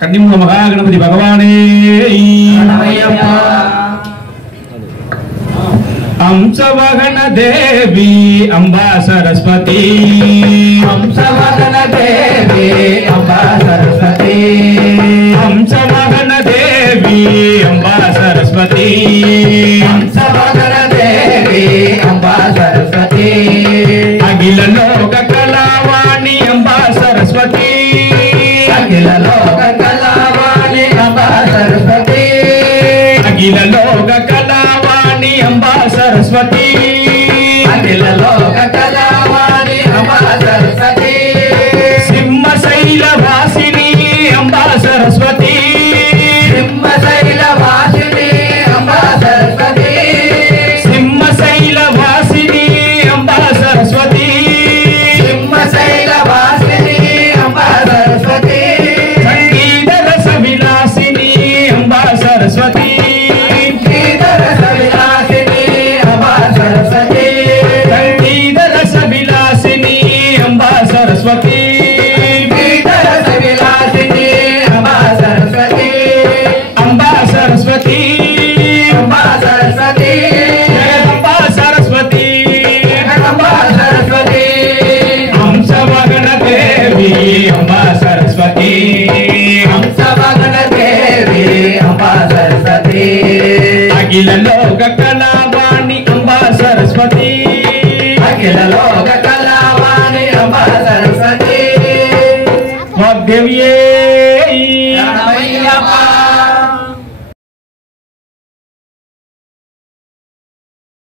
कन्निमुख महागणपति भगवाने हंसवाहन देवी अंबा सरस्वती हंसवाहन देवी अंबा सरस्वती हंसवाहन देवी अंबा सरस्वती हंसवाहन देवी अंबा सरस्वती अखिल लोक कलावाणी अंबा सरस्वती अखिल लोक कलावाणी अंबा सरस्वती अखिल लोक कलावाणी अंबा सरस्वती अखिल लोक कलावाणी अंबा सरस्वती सिंहशैल वासिनी अंबा सरस्वती सिंहशैल वासिनी अंबा सरस्वती सिंहशैल वासिनी अंबा सरस्वती सिंहशैल वासिनी अंबा सरस्वती संगीत रस विलासिनी अंबा सरस्वती संगीत रस विलासिनी अंबा सरस्वती संगीत रस विलासिनी अंबा सरस्वती संगीत रस विलासिनी अंबा सरस्वती अंबा सरस्वती अंबा सरस्वती जगदंबा सरस्वती जगदंबा सरस्वती हंसवाहन देवी अंबा सरस्वती हंसवाहन देवी अंबा सरस्वती अखिल लोक कलावाणी अंबा सरस्वती अखिल लोक